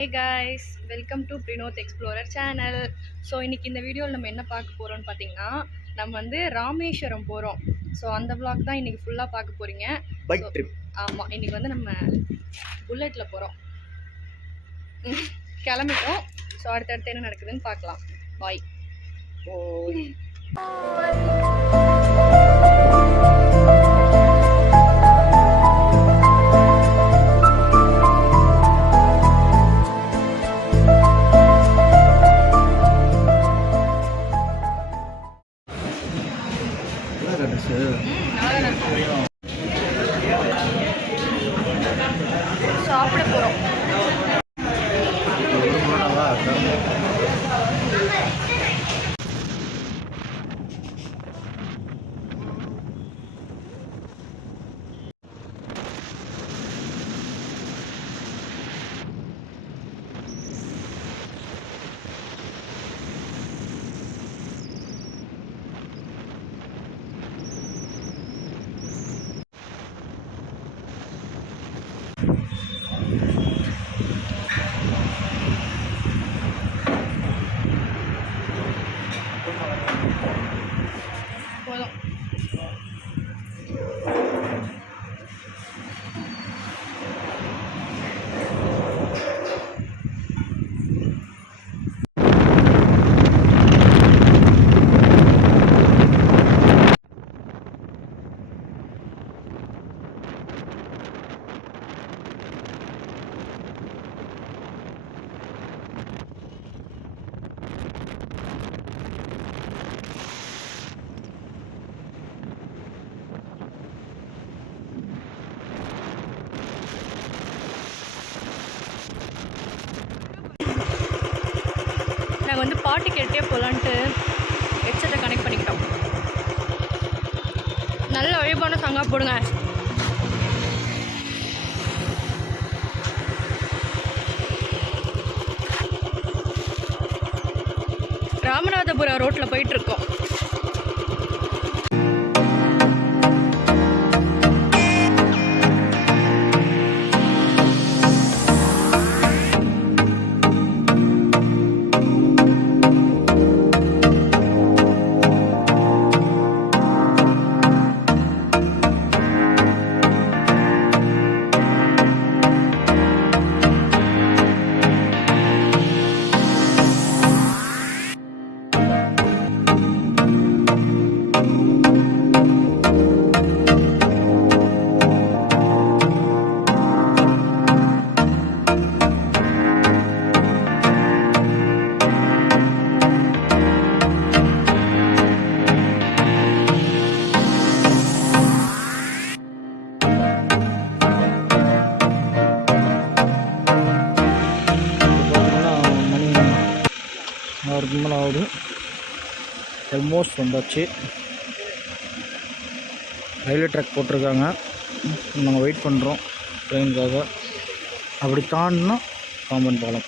Hey guys, welcome to Prinoth Explorer channel. So இன்னைக்கு இந்த வீடியோவில் நம்ம என்ன பார்க்க போகிறோம்னு பார்த்தீங்கன்னா நம்ம வந்து ராமேஸ்வரம் போகிறோம். ஸோ அந்த vlog தான் இன்னைக்கு ஃபுல்லாக பார்க்க போகிறீங்க. Bike trip. ஆமாம், இன்னைக்கு வந்து நம்ம புல்லட்டில் போகிறோம். கிளம்பிட்டோம். ஸோ அடுத்தடுத்து என்ன நடக்குதுன்னு பார்க்கலாம். பாய். சாப்பிட போகிறோம். போதும். நாங்கள் வந்து பாட்டு கேட்டே போகலான்ட்டு ஹெட்செட்டை கனெக்ட் பண்ணிக்கிட்டோம். நல்ல வைபான சாங்காக போடுங்க. ராமநாதபுரம் ரோட்டில் போயிட்டுருக்கோம். ஆகுது. ஆல்மோஸ்ட் வந்தாச்சு. ரயில்வே ட்ராக் போட்டிருக்காங்க. நாங்கள் வெயிட் பண்ணுறோம் ட்ரெயினுக்காக. அப்படி தாண்டினா பாம்பன் பாலம்.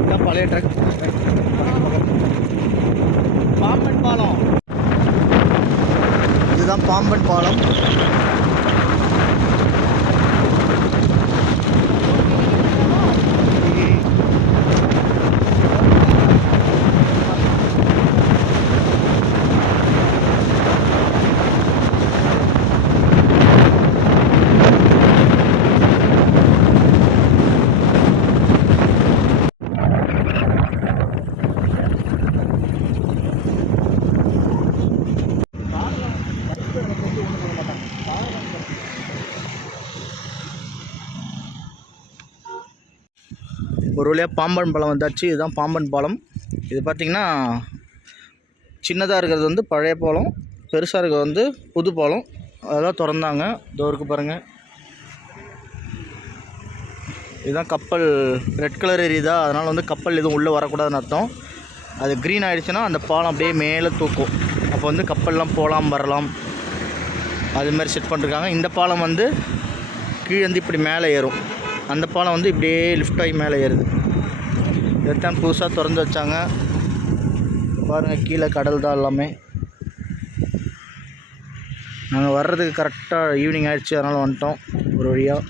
இல்லை பழைய ட்ரக். பாம்பன் பாலம். இதுதான் பாம்பன் பாலம். ஒரு வழியாக பாம்பன் பாலம் வந்தாச்சு. இதுதான் பாம்பன் பாலம். இது பார்த்திங்கன்னா சின்னதாக இருக்கிறது வந்து பழைய பாலம், பெருசாக இருக்க வந்து புது பாலம், அதெல்லாம் திறந்தாங்க. டோருக்கு பாருங்கள், இதுதான் கப்பல். ரெட் கலர் எரியுதா, அதனால் வந்து கப்பல் எதுவும் உள்ளே வரக்கூடாதுன்னு அர்த்தம். அது க்ரீன் ஆகிடுச்சுன்னா அந்த பாலம் அப்படியே மேலே தூக்கும். அப்போ வந்து கப்பல்லாம் போகலாம் வரலாம், அதுமாதிரி செட் பண்ணிருக்காங்க. இந்த பாலம் வந்து கீழேருந்து இப்படி மேலே ஏறும், அந்த பாலம் வந்து இப்படியே லிஃப்ட் ஆகி மேலே ஏறுது. இதைத்தான் புதுசாக திறந்து வச்சாங்க. பாருங்கள், கீழே கடல் தான் எல்லாமே. நாங்கள் வர்றதுக்கு கரெக்டாக ஈவினிங் ஆகிடுச்சு, அதனால் வந்துட்டோம் ஒரு வழியாக.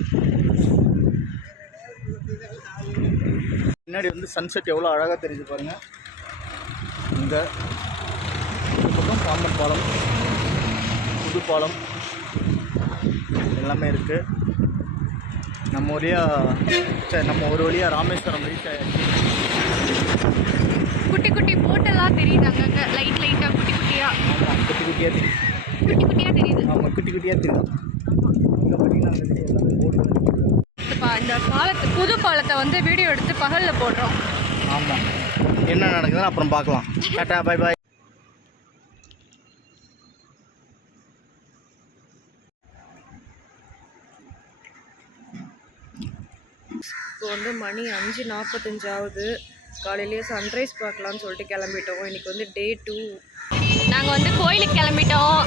முன்னாடி வந்து சன்செட் எவ்வளோ அழகாக தெரியுது பாருங்கள். இங்கே இந்த பக்கம் பாம்பன் பாலம், புது பாலம் எல்லாமே இருக்குது. நம்ம ஒரு வழியாக ராமேஸ்வரம் ரீச் ஆகிடுச்சு. குட்டி குட்டி போட்டெல்லாம் தெரியுது அங்கங்கே, லைட்டாக குட்டி குட்டியாக. ஆமாம், குட்டி குட்டியாக தெரியுது. தெரியுது. ஆமாம், குட்டி குட்டியாக தெரியும். இங்கே பார்த்தீங்கன்னா எல்லாமே போட்டு. இந்த புது பாலத்தை வந்து வீடியோ எடுத்து பகலில் போடுறோம். ஆமாம், என்ன நடக்குதுன்னு அப்புறம் பார்க்கலாம். Tata, bye bye. இப்போ வந்து மணி 5:45 ஆகுது. காலையிலேயே சன்ரைஸ் பார்க்கலான்னு சொல்லிட்டு கிளம்பிட்டோம். இன்றைக்கி வந்து டே 2. நாங்கள் வந்து கோயிலுக்கு கிளம்பிட்டோம்.